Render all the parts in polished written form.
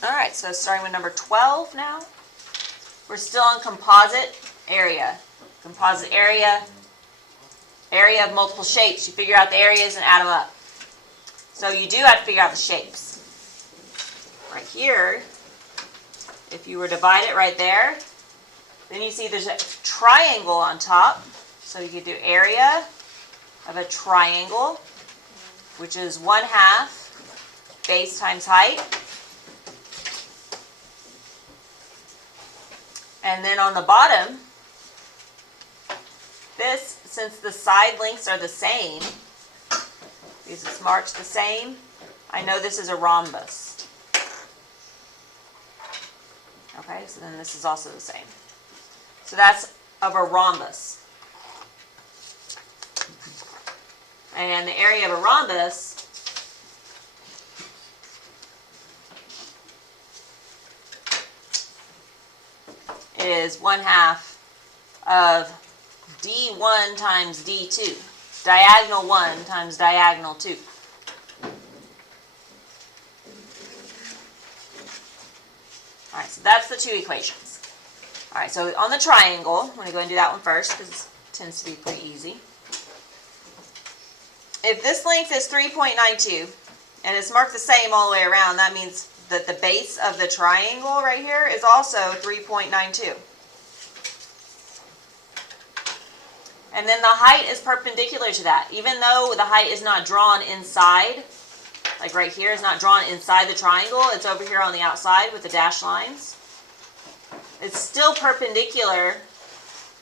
All right, so starting with number 12 now. We're still on composite area. Composite area, area of multiple shapes. You figure out the areas and add them up. So you do have to figure out the shapes. Right here, if you were to divide it right there, then you see there's a triangle on top. So you could do area of a triangle, which is 1/2 base times height. And then on the bottom, this, since the side lengths are the same, because it's marked the same, I know this is a rhombus. Okay, so then this is also the same. So that's of a rhombus. And the area of a rhombus is 1/2 of D1 times D2. Diagonal 1 times diagonal 2. All right, so that's the two equations. All right, so on the triangle, I'm going to go and do that one first because it tends to be pretty easy. If this length is 3.92 and it's marked the same all the way around, that means that the base of the triangle right here is also 3.92. And then the height is perpendicular to that. Even though the height is not drawn inside, like right here is not drawn inside the triangle, it's over here on the outside with the dashed lines, it's still perpendicular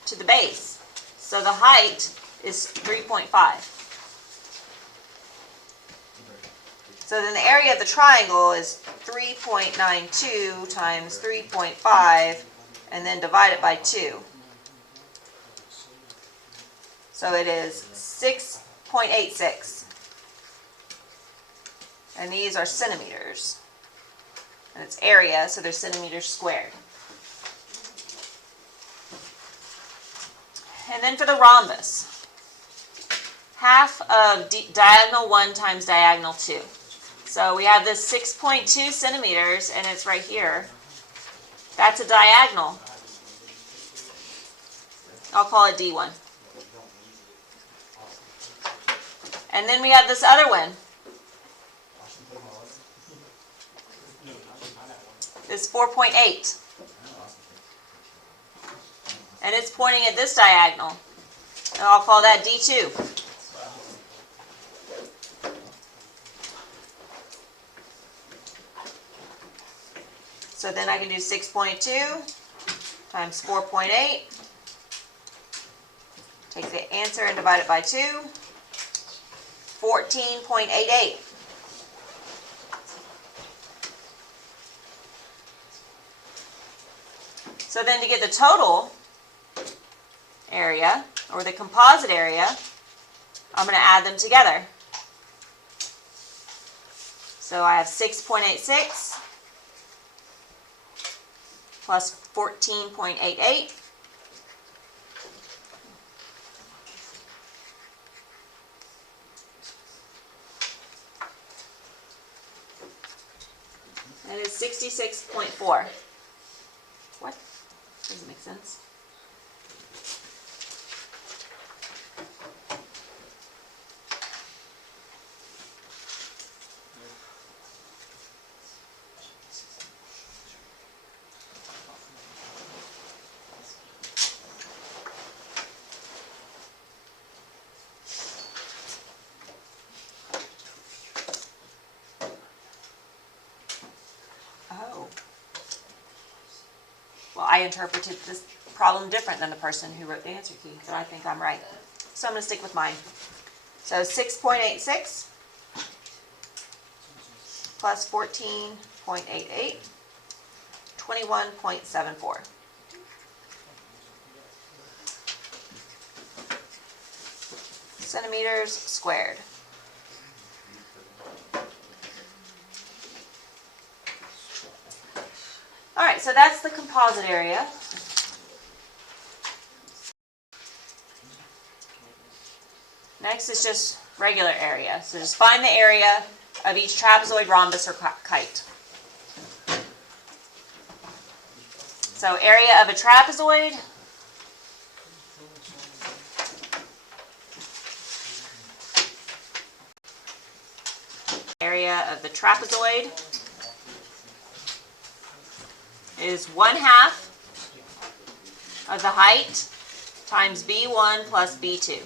to the base. So the height is 3.5. So then the area of the triangle is 3.92 times 3.5 and then divide it by 2. So it is 6.86. And these are centimeters. And it's area, so they're centimeters squared. And then for the rhombus, 1/2 of diagonal 1 times diagonal 2. So we have this 6.2 centimeters, and it's right here. That's a diagonal. I'll call it D1. And then we have this other one. This 4.8. And it's pointing at this diagonal. And I'll call that D2. So then I can do 6.2 times 4.8. Take the answer and divide it by 2. 14.88. So then to get the total area, or the composite area, I'm going to add them together. So I have 6.86 plus 14.88. That is 66.4. What? Doesn't make sense. Oh. Well, I interpreted this problem different than the person who wrote the answer key, but I think I'm right. So I'm going to stick with mine. So 6.86 plus 14.88, 21.74. Centimeters squared. All right, so that's the composite area. Next is just regular area. So just find the area of each trapezoid, rhombus, or kite. So area of a trapezoid is 1/2 of the height times B1 plus B2.